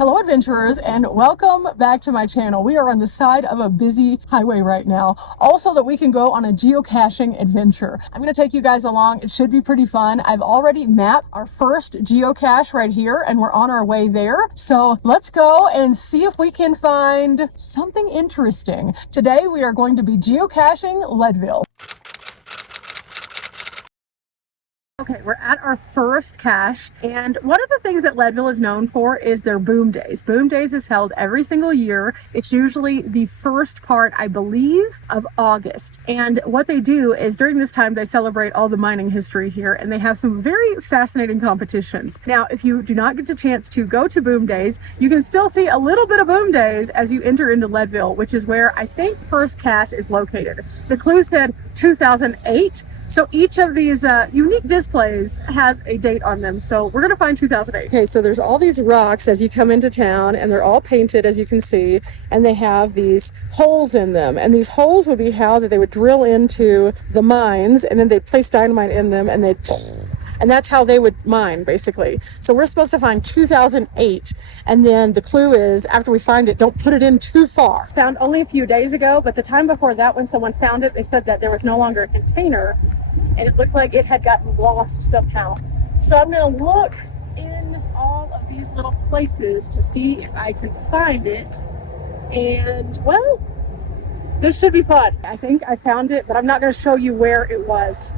Hello adventurers, and welcome back to my channel. We are on the side of a busy highway right now, also that we can go on a geocaching adventure. I'm going to take you guys along. It should be pretty fun. I've already mapped our first geocache right here and we're on our way there. So let's go and see if we can find something interesting. Today we are going to be geocaching Leadville. Okay, we're at our first cache, and one of the things that Leadville is known for is their Boom Days. Boom Days is held every single year. It's usually the first part, I believe, of August. And what they do is during this time, they celebrate all the mining history here, and they have some very fascinating competitions. Now, if you do not get the chance to go to Boom Days, you can still see a little bit of Boom Days as you enter into Leadville, which is where I think first cache is located. The clue said 2008. So each of these unique displays has a date on them. So we're going to find 2008. Okay, so there's all these rocks as you come into town, and they're all painted, as you can see, and they have these holes in them. And these holes would be how that they would drill into the mines, and then they'd place dynamite in them, and that's how they would mine, basically. So we're supposed to find 2008, and then the clue is, after we find it, don't put it in too far. Found only a few days ago, but the time before that, when someone found it, they said that there was no longer a container, and it looked like it had gotten lost somehow. So I'm gonna look in all of these little places to see if I can find it, and, well, this should be fun. I think I found it, but I'm not gonna show you where it was,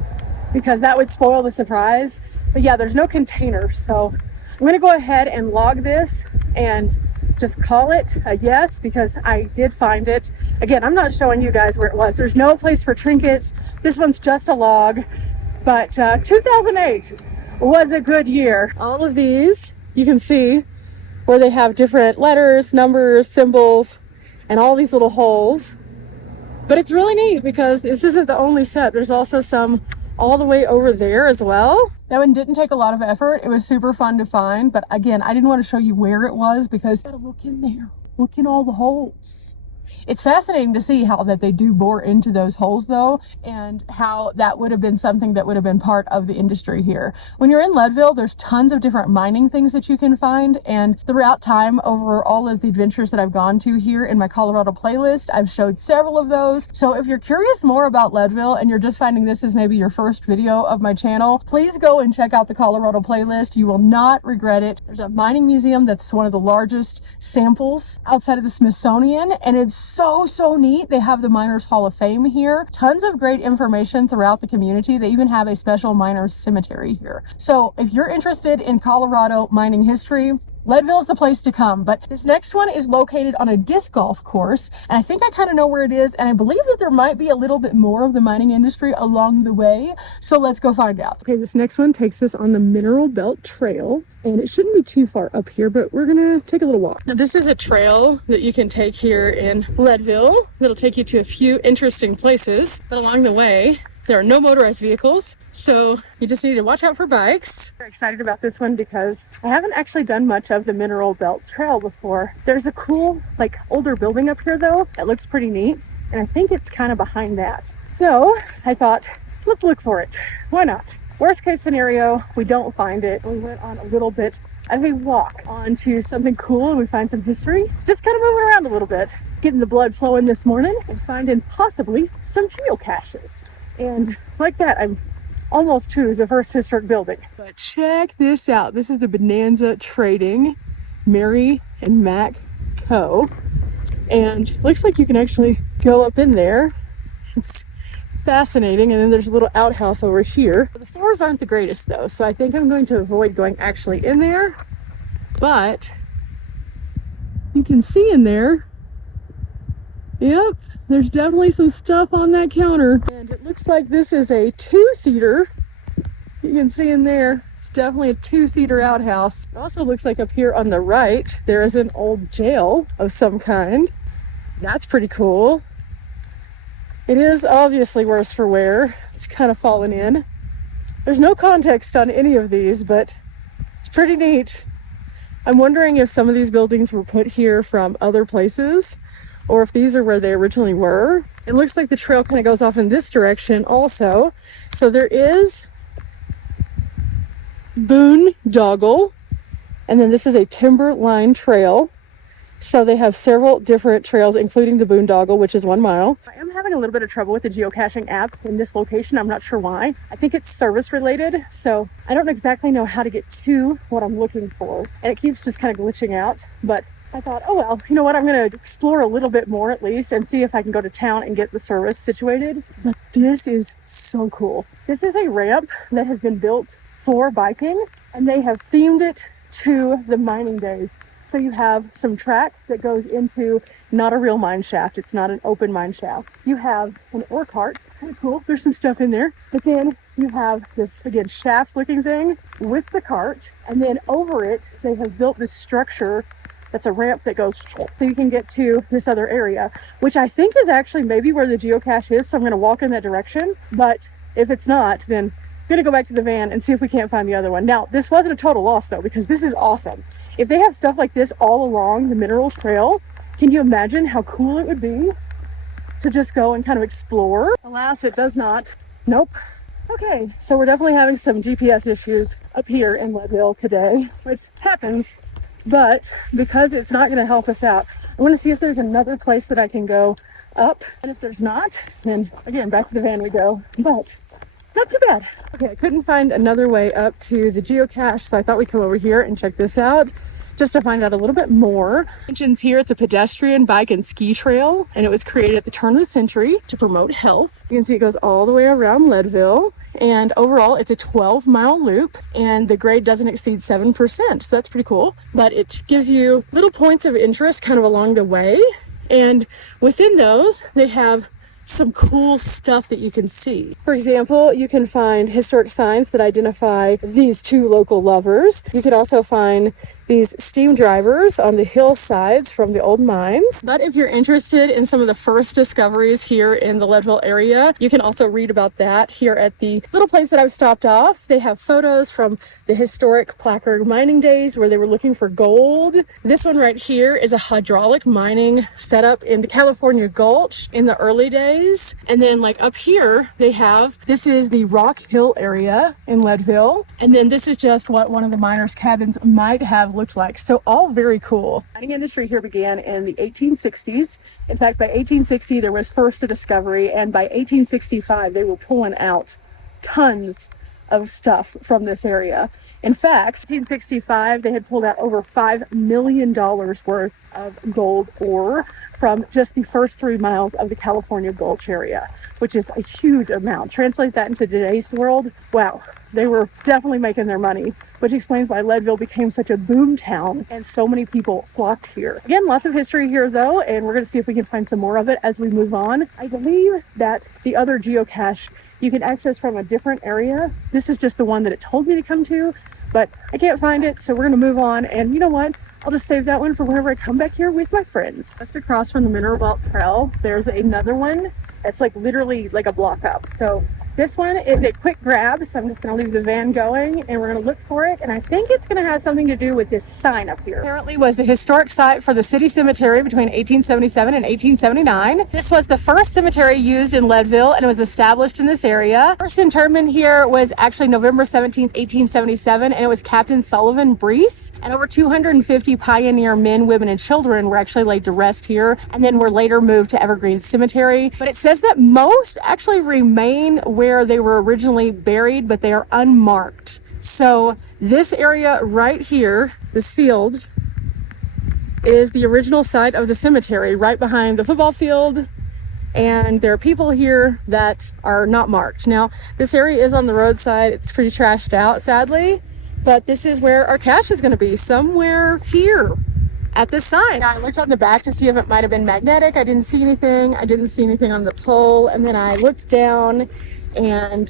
because that would spoil the surprise. But yeah, there's no container, so I'm gonna go ahead and log this and just call it a yes, because I did find it. Again, I'm not showing you guys where it was. There's no place for trinkets. This one's just a log, but 2008 was a good year. All of these, you can see where they have different letters, numbers, symbols, and all these little holes. But it's really neat because this isn't the only set. There's also some all the way over there as well. That one didn't take a lot of effort. It was super fun to find, but again, I didn't want to show you where it was because you gotta look in there. Look in all the holes. It's fascinating to see how that they do bore into those holes though, and how that would have been something that would have been part of the industry here. When you're in Leadville, there's tons of different mining things that you can find, and throughout time, over all of the adventures that I've gone to here in my Colorado playlist, I've showed several of those. So if you're curious more about Leadville and you're just finding this as maybe your first video of my channel, please go and check out the Colorado playlist. You will not regret it. There's a mining museum that's one of the largest samples outside of the Smithsonian, and it's so neat. They have the Miners Hall of Fame here. Tons of great information throughout the community. They even have a special miners cemetery here. So if you're interested in Colorado mining history, Leadville is the place to come. But this next one is located on a disc golf course, and I think I kind of know where it is, and I believe that there might be a little bit more of the mining industry along the way. So let's go find out. Okay, this next one takes us on the Mineral Belt Trail, and it shouldn't be too far up here, but we're gonna take a little walk. Now this is a trail that you can take here in Leadville. It'll take you to a few interesting places, but along the way, there are no motorized vehicles, so you just need to watch out for bikes. I'm excited about this one because I haven't actually done much of the Mineral Belt Trail before. There's a cool, like, older building up here though that looks pretty neat, and I think it's kind of behind that. So I thought, let's look for it. Why not? Worst case scenario, we don't find it. We went on a little bit of a walk onto something cool and we find some history. Just kind of moving around a little bit, getting the blood flowing this morning and finding possibly some geocaches. And like that, I'm almost to the first historic building. But check this out. This is the Bonanza Trading Mary and Mac Co. And looks like you can actually go up in there. It's fascinating. And then there's a little outhouse over here. The floors aren't the greatest though, so I think I'm going to avoid going actually in there. But you can see in there, yep, there's definitely some stuff on that counter. And it looks like this is a two-seater. You can see in there, it's definitely a two-seater outhouse. It also looks like up here on the right, there is an old jail of some kind. That's pretty cool. It is obviously worse for wear. It's kind of fallen in. There's no context on any of these, but it's pretty neat. I'm wondering if some of these buildings were put here from other places, or if these are where they originally were. It looks like the trail kind of goes off in this direction also. So there is Boondoggle, And then this is a timberline trail. So they have several different trails, including the boondoggle, which is 1 mile. I am having a little bit of trouble with the geocaching app in this location. I'm not sure why. I think it's service related. So I don't exactly know how to get to what I'm looking for. And it keeps just kind of glitching out. But I thought, oh, well, you know what? I'm going to explore a little bit more at least and see if I can go to town and get the service situated. But this is so cool. This is a ramp that has been built for biking, and they have themed it to the mining days. So you have some track that goes into not a real mine shaft. It's not an open mine shaft. You have an ore cart. Kind of cool. There's some stuff in there. But then you have this, again, shaft looking thing with the cart. And then over it, they have built this structure that's a ramp that goes so you can get to this other area, which I think is actually maybe where the geocache is. So I'm going to walk in that direction. But if it's not, then I'm going to go back to the van and see if we can't find the other one. Now, this wasn't a total loss though, because this is awesome. If they have stuff like this all along the mineral trail, can you imagine how cool it would be to just go and kind of explore? Alas, it does not. Nope. Okay, so we're definitely having some GPS issues up here in Leadville today, which happens, but because it's not going to help us out, I want to see if there's another place that I can go up, and if there's not, then again, back to the van we go, but not too bad. Okay, I couldn't find another way up to the geocache, so I thought we'd come over here and check this out just to find out a little bit more. It mentions here it's a pedestrian, bike, and ski trail, and it was created at the turn of the century to promote health. You can see it goes all the way around Leadville, and overall it's a 12-mile loop, and the grade doesn't exceed 7%, so that's pretty cool. But it gives you little points of interest kind of along the way, and within those they have some cool stuff that you can see. For example, you can find historic signs that identify these two local lovers. You can also find these steam drivers on the hillsides from the old mines. But if you're interested in some of the first discoveries here in the Leadville area, you can also read about that here at the little place that I've stopped off. They have photos from the historic placard mining days where they were looking for gold. This one right here is a hydraulic mining setup in the California Gulch in the early days. And then like up here, this is the Rock Hill area in Leadville. And then this is just what one of the miners' cabins might have looked like. So all very cool. The mining industry here began in the 1860s. In fact, by 1860, there was first a discovery, and by 1865, they were pulling out tons of stuff from this area. In fact, 1865, they had pulled out over $5 million worth of gold ore from just the first 3 miles of the California Gulch area, which is a huge amount. Translate that into today's world, wow, they were definitely making their money, which explains why Leadville became such a boom town and so many people flocked here. Again, lots of history here though, and we're going to see if we can find some more of it as we move on. I believe that the other geocache you can access from a different area. This is just the one that it told me to come to, but I can't find it, so we're going to move on. And you know what? I'll just save that one for whenever I come back here with my friends. Just across from the Mineral Belt Trail, there's another one that's like literally like a block up. So this one is a quick grab, so I'm just going to leave the van going and we're going to look for it. And I think it's going to have something to do with this sign up here. Apparently was the historic site for the city cemetery between 1877 and 1879. This was the first cemetery used in Leadville and it was established in this area. First interment here was actually November 17th, 1877, and it was Captain Sullivan Breese. And over 250 pioneer men, women, and children were actually laid to rest here and then were later moved to Evergreen Cemetery. But it says that most actually remain where they were originally buried, but they are unmarked. So this area right here, this field, is the original site of the cemetery, right behind the football field. And there are people here that are not marked. Now, this area is on the roadside. It's pretty trashed out, sadly, but this is where our cache is going to be, somewhere here at this sign. Now, I looked on the back to see if it might have been magnetic. I didn't see anything. I didn't see anything on the pole. And then I looked down and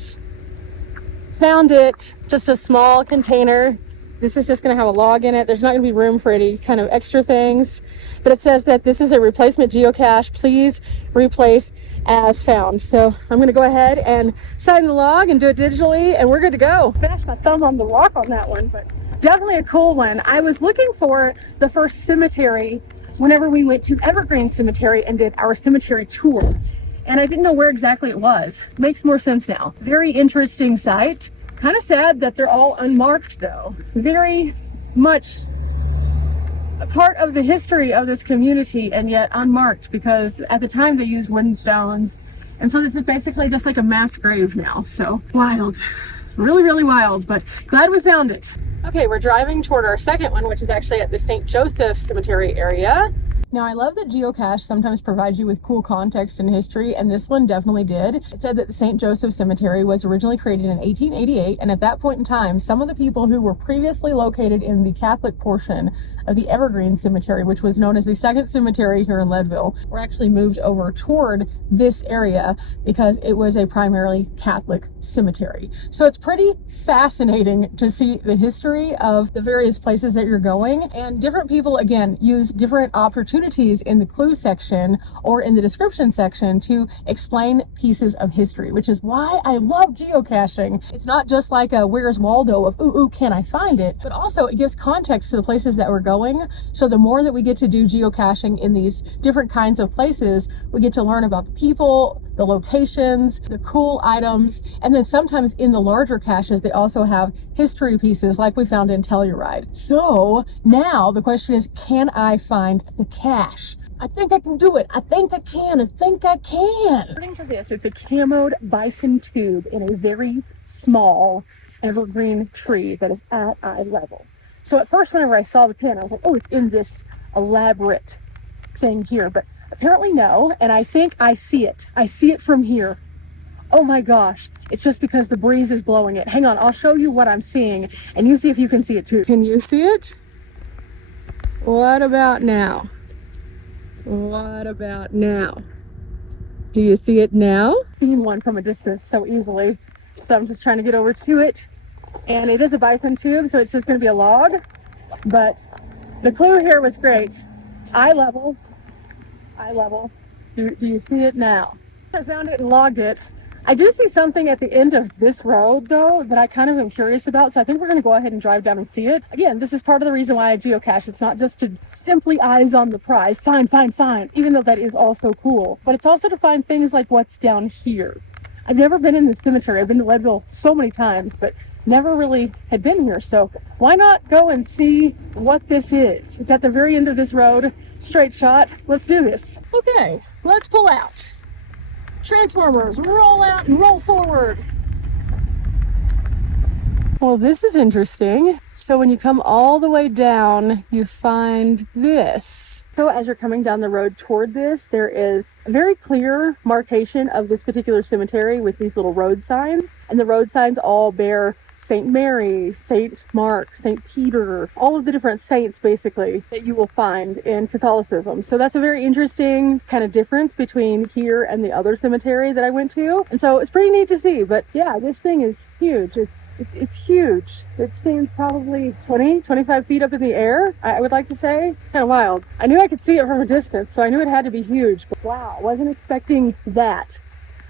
found it, just a small container. This is just going to have a log in it. There's not going to be room for any kind of extra things, but it says that this is a replacement geocache. Please replace as found. So I'm going to go ahead and sign the log and do it digitally, and we're good to go. Smashed my thumb on the rock on that one, but definitely a cool one. I was looking for the first cemetery whenever we went to Evergreen Cemetery and did our cemetery tour, and I didn't know where exactly it was. Makes more sense now. Very interesting site. Kind of sad that they're all unmarked though. Very much a part of the history of this community, and yet unmarked, because at the time they used wooden stones. And so this is basically just like a mass grave now. So wild, really, really wild, but glad we found it. Okay, we're driving toward our second one, which is actually at the St. Joseph Cemetery area. Now, I love that Geocache sometimes provides you with cool context and history, and this one definitely did. It said that the St. Joseph Cemetery was originally created in 1888, and at that point in time, some of the people who were previously located in the Catholic portion of the Evergreen Cemetery, which was known as the second cemetery here in Leadville, were actually moved over toward this area because it was a primarily Catholic cemetery. So it's pretty fascinating to see the history of the various places that you're going, and different people, again, use different opportunities in the clue section or in the description section to explain pieces of history, which is why I love geocaching. It's not just like a Where's Waldo of ooh, can I find it, but also it gives context to the places that we're going. So the more that we get to do geocaching in these different kinds of places, we get to learn about the people, the locations, the cool items, and then sometimes in the larger caches they also have history pieces like we found in Telluride. So now the question is, can I find the cache? I think I can do it. I think I can. I think I can. According to this, it's a camoed bison tube in a very small evergreen tree that is at eye level. So at first, whenever I saw the pin, I was like, oh, it's in this elaborate thing here, but apparently no, and I think I see it. I see it from here. Oh my gosh, it's just because the breeze is blowing it. Hang on, I'll show you what I'm seeing, and you see if you can see it too. Can you see it? What about now? What about now? Do you see it now? I've seen one from a distance so easily, so I'm just trying to get over to it, and it is a bison tube, so it's just going to be a log, but the clue here was great. Eye level. Do you see it now? I found it and logged it. I do see something at the end of this road though that I kind of am curious about, so I think we're going to go ahead and drive down and see it. Again, this is part of the reason why I geocache. It's not just to simply eyes on the prize, find, even though that is also cool, but it's also to find things like what's down here. I've never been in this cemetery. I've been to Leadville so many times, but never really had been here, so why not go and see what this is? It's at the very end of this road, straight shot. Let's do this. Okay, let's pull out. Transformers, roll out and roll forward. Well, this is interesting. So when you come all the way down, you find this. So as you're coming down the road toward this, there is a very clear markation of this particular cemetery with these little road signs, and the road signs all bear St. Mary, St. Mark, St. Peter, all of the different saints basically that you will find in Catholicism. So that's a very interesting kind of difference between here and the other cemetery that I went to. And so it's pretty neat to see, but yeah, this thing is huge. It's huge. It stands probably 25 feet up in the air, I would like to say. Kind of wild. I knew I could see it from a distance, so I knew it had to be huge, but wow, wasn't expecting that.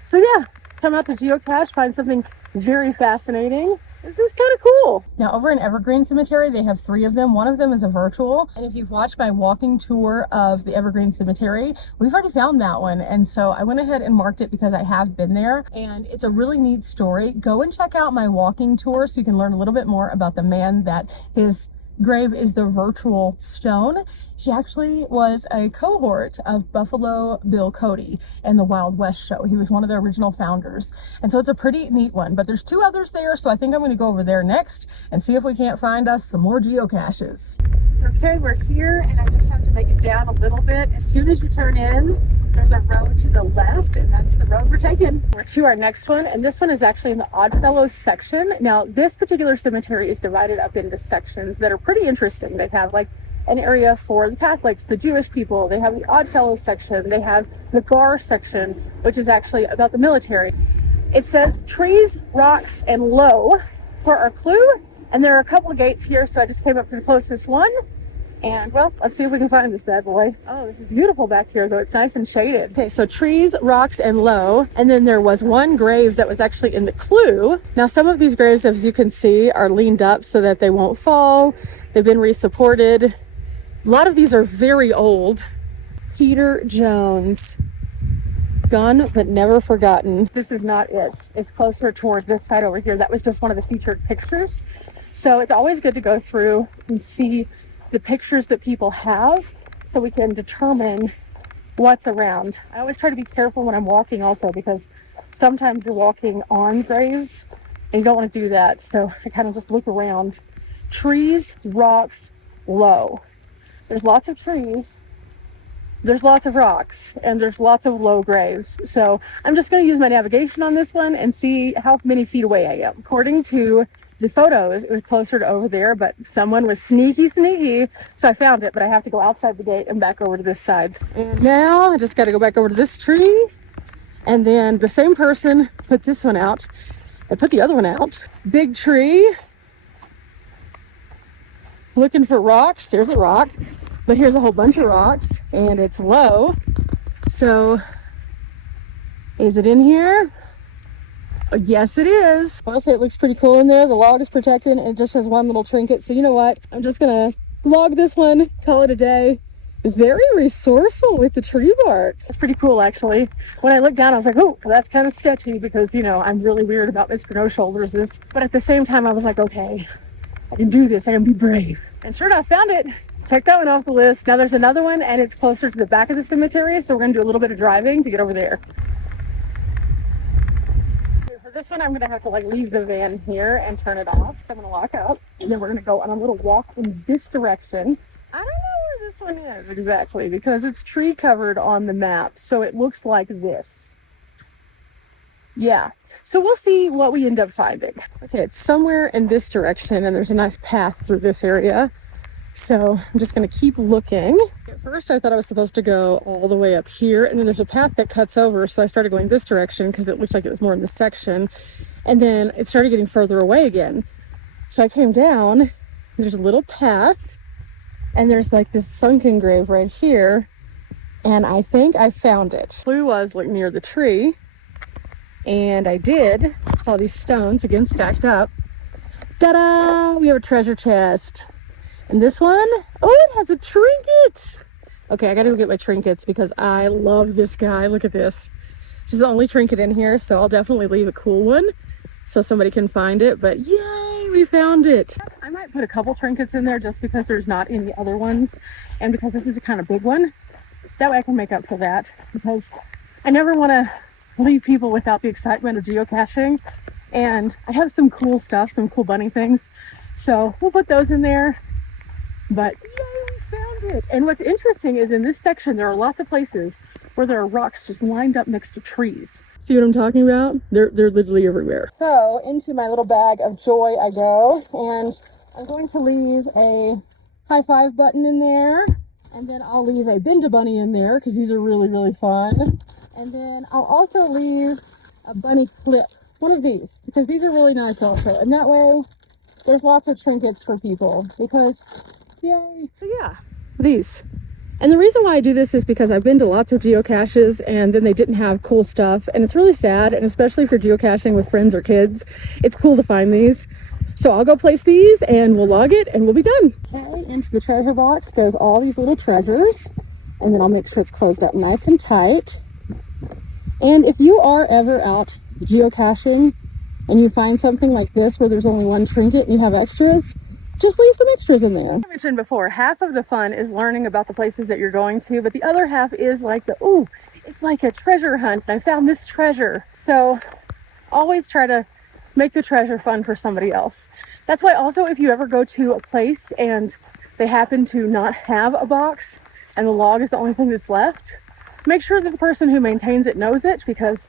So yeah, come out to Geocache, find something very fascinating. This is kind of cool. Now over in Evergreen Cemetery, they have 3 of them. One of them is a virtual. And if you've watched my walking tour of the Evergreen Cemetery, we've already found that one. And so I went ahead and marked it because I have been there. And it's a really neat story. Go and check out my walking tour so you can learn a little bit more about the man that his grave is the virtual stone. He actually was a cohort of Buffalo Bill Cody and the Wild West show. He was one of the original founders. And so it's a pretty neat one, but there's 2 others there. So I think I'm going to go over there next and see if we can't find us some more geocaches. Okay, we're here and I just have to make it down a little bit. As soon as you turn in, there's a road to the left and that's the road we're taking. We're to our next one, and this one is actually in the Oddfellows section. Now, this particular cemetery is divided up into sections that are pretty interesting. They have like an area for the Catholics, the Jewish people. They have the Oddfellows section. They have the Gar section, which is actually about the military. It says trees, rocks, and low for our clue. And there are a couple of gates here, so I just came up to the closest one. And well, let's see if we can find this bad boy. Oh, this is beautiful back here, though. It's nice and shaded. Okay, so trees, rocks, and low. And then there was one grave that was actually in the clue. Now, some of these graves, as you can see, are leaned up so that they won't fall. They've been resupported. A lot of these are very old. Peter Jones. Gone but never forgotten. This is not it. It's closer toward this side over here. That was just one of the featured pictures. So it's always good to go through and see the pictures that people have so we can determine what's around. I always try to be careful when I'm walking also, because sometimes you're walking on graves and you don't want to do that. So I kind of just look around. Trees, rocks, low. There's lots of trees, there's lots of rocks, and there's lots of low graves. So I'm just going to use my navigation on this one and see how many feet away I am. According to the photos, it was closer to over there, but someone was sneaky, so I found it, but I have to go outside the gate and back over to this side. And now I just got to go back over to this tree, and then the same person put this one out and put the other one out. Big tree. Looking for rocks. There's a rock, but here's a whole bunch of rocks, and it's low. So is it in here? Yes, it is. Honestly, it looks pretty cool in there. The log is protected and it just has one little trinket. So you know what? I'm just gonna log this one, call it a day. Very resourceful with the tree bark. It's pretty cool, actually. When I looked down, I was like, oh, that's kind of sketchy because, you know, I'm really weird about Mr. No Shoulders. But at the same time, I was like, okay, I can do this. I can be brave. And sure enough, found it. Check that one off the list. Now there's another one, and it's closer to the back of the cemetery. So we're gonna do a little bit of driving to get over there. This one, I'm gonna have to like leave the van here and turn it off. So I'm gonna lock up, and then we're gonna go on a little walk in this direction. I don't know where this one is exactly because it's tree covered on the map. So it looks like this. Yeah. So we'll see what we end up finding. Okay, it's somewhere in this direction, and there's a nice path through this area. So I'm just gonna keep looking. At first I thought I was supposed to go all the way up here, and then there's a path that cuts over, so I started going this direction because it looked like it was more in this section, and then it started getting further away again. So I came down, there's a little path, and there's like this sunken grave right here, and I think I found it. Clue was like near the tree, and I did. Saw these stones again stacked up. Ta-da! We have a treasure chest. And this one, oh, it has a trinket. Okay, I gotta go get my trinkets because I love this guy. Look at this. This is the only trinket in here, so I'll definitely leave a cool one so somebody can find it. But yay, we found it. I might put a couple trinkets in there just because there's not any other ones, and because this is a kind of big one. That way I can make up for that, because I never want to leave people without the excitement of geocaching. And I have some cool stuff, some cool bunny things, so we'll put those in there. But yay, we found it. And what's interesting is in this section, there are lots of places where there are rocks just lined up next to trees. See what I'm talking about? They're literally everywhere. So into my little bag of joy I go, and I'm going to leave a high five button in there, and then I'll leave a Bend a Bunny in there because these are really, really fun. And then I'll also leave a bunny clip, one of these, because these are really nice also. And that way there's lots of trinkets for people because yay. So yeah, these. And the reason why I do this is because I've been to lots of geocaches and then they didn't have cool stuff, and it's really sad, and especially for geocaching with friends or kids, it's cool to find these. So I'll go place these and we'll log it and we'll be done. Okay, into the treasure box goes all these little treasures, and then I'll make sure it's closed up nice and tight. And if you are ever out geocaching and you find something like this where there's only one trinket and you have extras, just leave some extras in there. I mentioned before, half of the fun is learning about the places that you're going to, but the other half is like the, ooh, it's like a treasure hunt and I found this treasure. So always try to make the treasure fun for somebody else. That's why also if you ever go to a place and they happen to not have a box and the log is the only thing that's left, make sure that the person who maintains it knows it, because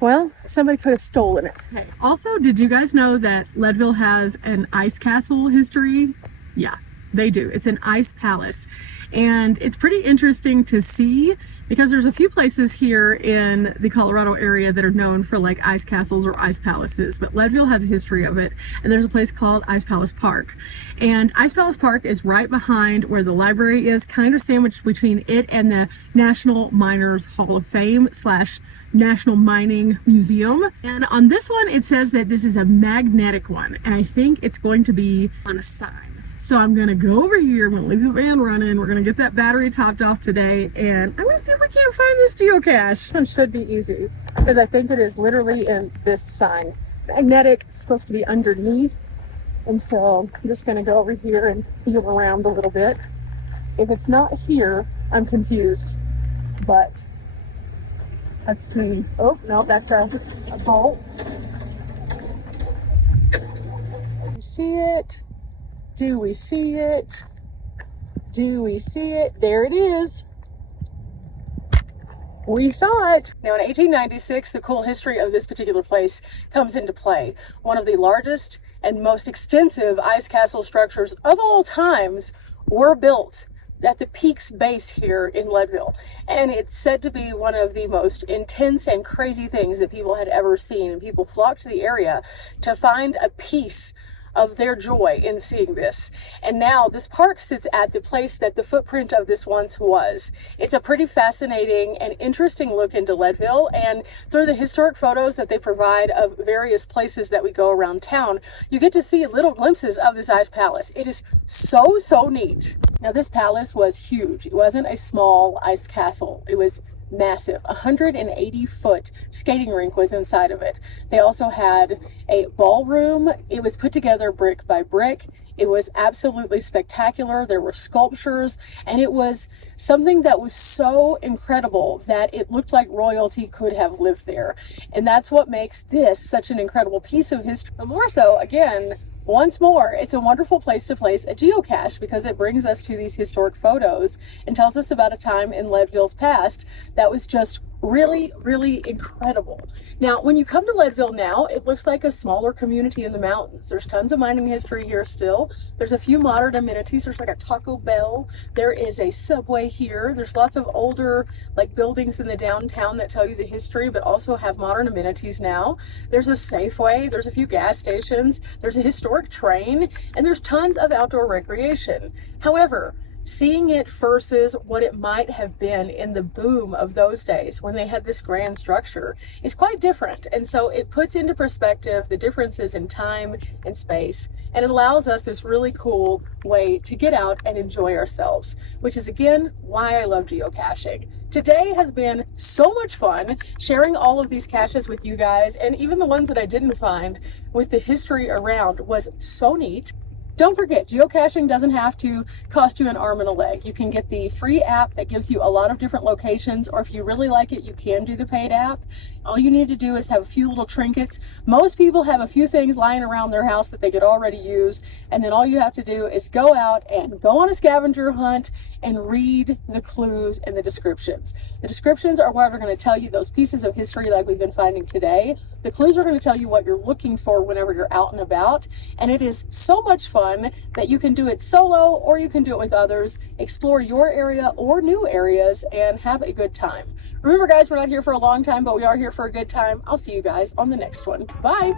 well, somebody could have stolen it. Okay. Also, did you guys know that Leadville has an ice castle history? Yeah, they do. It's an ice palace. And it's pretty interesting to see because there's a few places here in the Colorado area that are known for like ice castles or ice palaces, but Leadville has a history of it. And there's a place called Ice Palace Park. And Ice Palace Park is right behind where the library is, kind of sandwiched between it and the National Miners Hall of Fame / National Mining Museum. And on this one, it says that this is a magnetic one, and I think it's going to be on a sign. So I'm gonna go over here, I'm gonna leave the van running, we're gonna get that battery topped off today, and I'm gonna see if we can't find this geocache. This one should be easy, because I think it is literally in this sign. Magnetic, it's supposed to be underneath, And so I'm just going to go over here and feel around a little bit. If it's not here, I'm confused. But let's see. Oh, no, that's a bolt. Do we see it? Do we see it? Do we see it? There it is. We saw it. Now in 1896, the cool history of this particular place comes into play. One of the largest and most extensive ice castle structures of all times were built at the Peaks base here in Leadville. And it's said to be one of the most intense and crazy things that people had ever seen. And people flocked to the area to find a piece of their joy in seeing this. And now this park sits at the place that the footprint of this once was. It's a pretty fascinating and interesting look into Leadville, and through the historic photos that they provide of various places that we go around town, you get to see little glimpses of this ice palace. It is so neat. Now this palace was huge. It wasn't a small ice castle. It was massive. 180-foot skating rink was inside of it. They also had a ballroom. It was put together brick by brick. It was absolutely spectacular. There were sculptures, and it was something that was so incredible that it looked like royalty could have lived there. And that's what makes this such an incredible piece of history. But more so, again, once more, it's a wonderful place to place a geocache because it brings us to these historic photos and tells us about a time in Leadville's past that was just really incredible. Now, when you come to Leadville now, it looks like a smaller community in the mountains. There's tons of mining history here still. There's a few modern amenities. There's like a Taco Bell. There is a Subway here. There's lots of older like buildings in the downtown that tell you the history, but also have modern amenities now. There's a Safeway. There's a few gas stations. There's a historic train, and there's tons of outdoor recreation. However, seeing it versus what it might have been in the boom of those days when they had this grand structure is quite different. And so it puts into perspective the differences in time and space, and it allows us this really cool way to get out and enjoy ourselves, which is again why I love geocaching. Today has been so much fun sharing all of these caches with you guys, and even the ones that I didn't find with the history around was so neat. Don't forget, geocaching doesn't have to cost you an arm and a leg. You can get the free app that gives you a lot of different locations, or if you really like it, you can do the paid app. All you need to do is have a few little trinkets. Most people have a few things lying around their house that they could already use, and then all you have to do is go out and go on a scavenger hunt and read the clues and the descriptions. The descriptions are what are going to tell you those pieces of history like we've been finding today. The clues are going to tell you what you're looking for whenever you're out and about, and it is so much fun that you can do it solo or you can do it with others. Explore your area or new areas and have a good time. Remember guys, we're not here for a long time, but we are here for a good time. I'll see you guys on the next one. Bye!